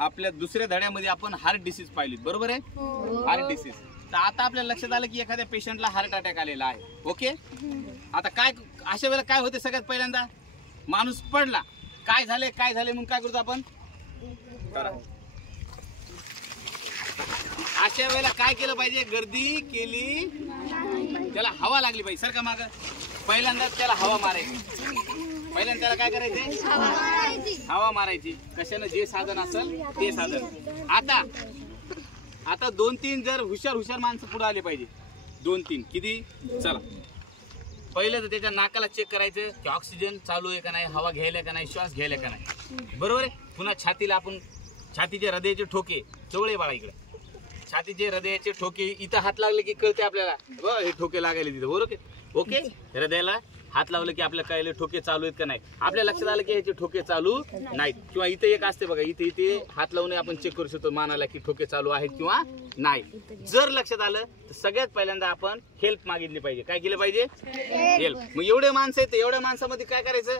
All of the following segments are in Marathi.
आपल्या दुसऱ्या धड्यामध्ये आपण हार्ट डिसीज पाहिली, बरोबर आहे? Heart disease. तर आता आपल्याला लक्षात आलं की एखाद्या पेशंटला हार्ट अटॅक आलेला आहे. ओके, आता काय अशा वेळेला काय होते? सगळ्यात पहिल्यांदा माणूस पडला, काय झाले म्हणून काय करतो आपण? अशा वेळेला काय केलं पाहिजे? गर्दी केली, त्याला हवा लागली पाहिजे. सर का माग पहिल्यांदा त्याला हवा मारायची. पहिल्यांदा त्याला काय करायचे? हवा मारायची. कशाने? जे साधन असेल ते साधन. आता 2-3 जर हुशार माणसं पुढे आले पाहिजे. 2-3 किती? चला, पहिलं तर त्याच्या नाकाला चेक करायचं की ऑक्सिजन चालू आहे का नाही, हवा घ्यायला का नाही, श्वास घ्यायला का नाही, बरोबर आहे? पुन्हा छातीला आपण छातीचे हृदयाचे ठोके, जवळ बाळा इकडे, छातीचे हृदयाचे ठोके इथं हात लागले की कळते आपल्याला, हे ठोके लागायला तिथं, बरोबर? ओके, हृदयाला हात लावलं की आपल्याला कळले ठोके चालू आहेत का नाही. आपल्या लक्षात आलं की ह्याचे ठोके चालू नाहीत. किंवा इथे एक असते बघा, इथे हात लावून आपण चेक करू शकतो मानाला की ठोके चालू आहेत किंवा नाही. जर लक्षात आलं तर सगळ्यात पहिल्यांदा आपण हेल्प मागितली पाहिजे. काय केलं पाहिजे? हेल्प. मग एवढे माणसं आहेत, एवढ्या माणसामध्ये काय करायचं?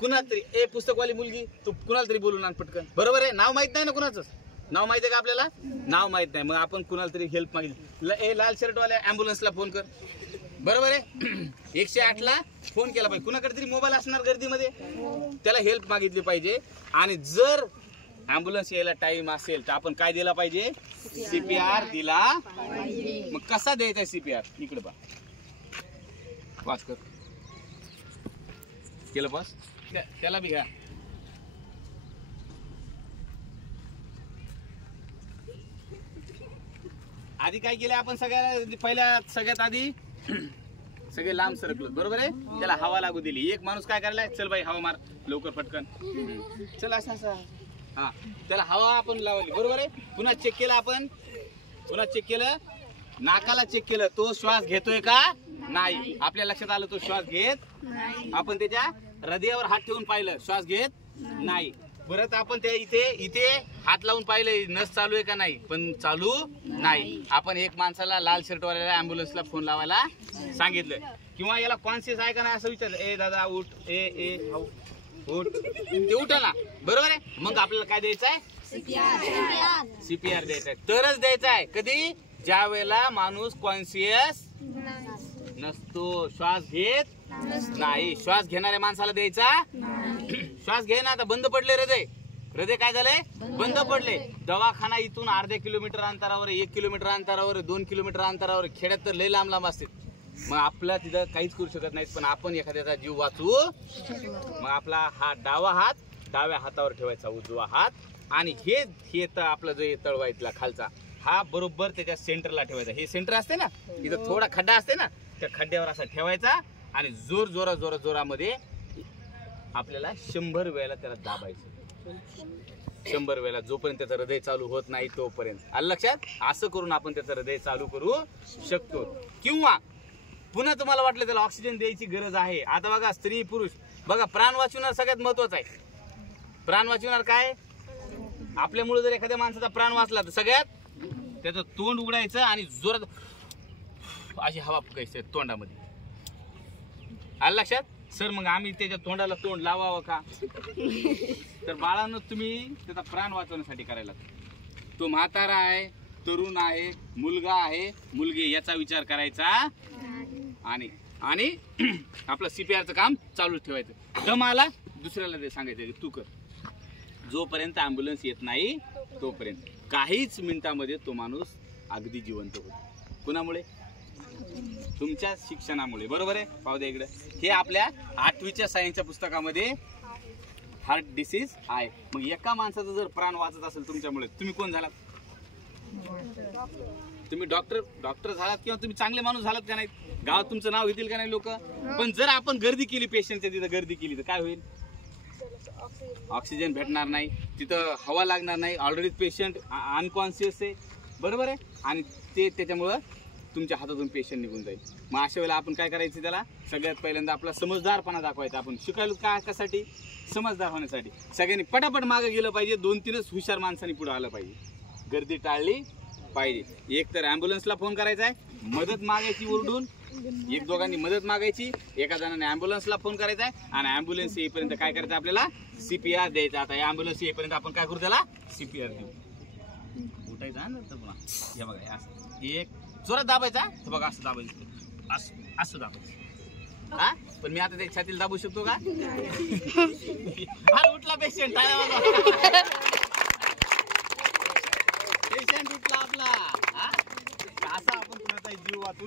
कुणाला तरी पुस्तकवाली मुलगी, तू कुणाला तरी बोलून आण पटकन, बरोबर आहे? नाव माहित नाही ना कुणाचं? नाव माहिती आहे का आपल्याला? नाव माहित नाही. मग आपण कुणाला तरी हेल्प मागितली. लाल शर्टवाल्या अँब्युलन्सला फोन कर, बरोबर आहे? 108ला फोन केला पाहिजे. कुणाकडे तरी मोबाईल असणार गर्दीमध्ये, त्याला हेल्प मागितली पाहिजे. आणि जर अँब्युलन्स यायला टाइम असेल तर आपण काय दिला पाहिजे? CPR दिला. मग कसा द्यायचा CPR? इकडे बा, पास कर, केलं पास, त्याला बी घ्या. आधी काय केलं आपण? सगळ्यात आधी सगळे लांब सरकलो, बरोबर आहे? त्याला हवा लागू दिली. एक माणूस काय करायला? चल बाई हवा मार लवकर पटकन, चल असं. हा, त्याला हवा आपण लावली, बरोबर आहे? पुन्हा चेक केलं आपण, पुन्हा चेक केलं, नाकाला चेक केलं, तो श्वास घेतोय का नाही. आपल्या लक्षात आलं तो श्वास घेत. आपण त्याच्या हृदयावर हात ठेवून पाहिलं, श्वास घेत नाही. परत आपण त्या इथे हात लावून पाहिले, नस चालू आहे का नाही, पण चालू नाही. आपण एक माणसाला लाल शर्टवाल्याला अँब्युलन्सला फोन लावायला सांगितलं. किंवा याला कॉन्शियस आहे का नाही असं विचारलं, ए दादा उठ, उठ, ते उठा ना, बरोबर आहे? मग आपल्याला काय द्यायचं आहे? CPR द्यायचं आहे. तरच द्यायचं आहे कधी? ज्या वेळेला माणूस कॉन्शियस नसतो, श्वास घेत नाही. श्वास घेणाऱ्या माणसाला द्यायचा. श्वास घे ना. आता बंद पडले हृदय काय झालंय? बंद पडले. दवाखाना इथून अर्ध्या किलोमीटर अंतरावर, 1 किलोमीटर अंतरावर, 2 किलोमीटर अंतरावर, खेड्यात तर लय लांब असते. मग आपला तिथं काहीच करू शकत नाहीत, पण आपण एखाद्याचा जीव वाचवू. मग आपला हा डावा हात डाव्या हातावर ठेवायचा, उजवा हात, आणि हे तर आपला जो तळवा इथला खालचा, हा बरोबर त्याच्या सेंटरला ठेवायचा. हे सेंटर असते ना, इथं थोडा खड्डा असते ना, त्या खड्ड्यावर असा ठेवायचा. आणि जोरामध्ये आपल्याला 100 वेळेला त्याला दाबायचं. 100 वेळेला, जोपर्यंत त्याचं हृदय चालू होत नाही तोपर्यंत. आलं लक्षात? असं करून आपण त्याचं हृदय चालू करू शकतो. किंवा पुन्हा तुम्हाला वाटलं त्याला ऑक्सिजन द्यायची गरज आहे. आता बघा, स्त्री पुरुष बघा, प्राण वाचवणार सगळ्यात महत्वाचं आहे. प्राण वाचवणार काय? आपल्यामुळे जर एखाद्या माणसाचा प्राण वाचला तर सगळ्यात त्याचं तोंड उघडायचं आणि जोरात अशी हवा फुकायची तोंडामध्ये. आलं लक्षात? सर मग आम्ही त्याच्या तोंडाला तोंड लावावं का? तर बाळांनो, तुम्ही त्याचा प्राण वाचवण्यासाठी करायला. तो म्हातारा आहे, तरुण आहे, मुलगा आहे, मुलगी, याचा विचार करायचा. आणि आपलं CPRचं काम चालू ठेवायचं. दम आला दुसऱ्याला ते सांगायचं की तू कर. जोपर्यंत अँब्युलन्स येत नाही तोपर्यंत. काहीच मिनिटामध्ये तो माणूस अगदी जिवंत होतो. कुणामुळे? तुमच्या शिक्षणामुळे, बरोबर आहे? पाहू द्या इकडे, हे आपल्या 8वीच्या सायन्सच्या पुस्तकामध्ये हार्ट डिसीज आहे. मग एका माणसाचा जर प्राण वाचत असेल तुमच्यामुळे, तुम्ही कोण झालात? तुम्ही डॉक्टर झालात किंवा तुम्ही चांगले माणूस झालात का नाही? गावात तुमचं नाव घेतील का नाही लोक? पण जर आपण गर्दी केली, पेशंटच्या तिथं गर्दी केली तर काय होईल? ऑक्सिजन भेटणार नाही, तिथं हवा लागणार नाही. ऑलरेडी पेशंट अनकॉन्शियस आहे, बरोबर आहे? आणि त्याच्यामुळं तुमच्या हातातून पेशंट निघून जाईल. मग अशा वेळेला आपण काय करायचं? त्याला सगळ्यात पहिल्यांदा आपला समजदारपणा दाखवायचा. आपण शिकायला का कशासाठी? समजदार होण्यासाठी. सगळ्यांनी पटापट मागे गेलं पाहिजे. 2-3च हुशार माणसांनी पुढे आलं पाहिजे. गर्दी टाळली पाहिजे. एक तर अँब्युलन्सला फोन करायचा आहे, मदत मागायची ओरडून, एक दोघांनी मदत मागायची, एका जणाने ॲम्ब्युलन्सला फोन करायचा आहे आणि ॲम्ब्युलन्स येईपर्यंत काय करायचं आपल्याला CPR द्यायचा. आता ॲम्ब्युलन्स येईपर्यंत आपण काय करू त्याला CPR देऊ. उठायचा ना तर पुन्हा हे बघा असं एक जोरात दाबायचा तर बघा असं दाबायचं असं असं दाबायचं हा. पण मी आता ते छातीला दाबू शकतो का? उठला पेशंट पेशंट उठला आपला. असा आपण कुणाचा जीव वाचू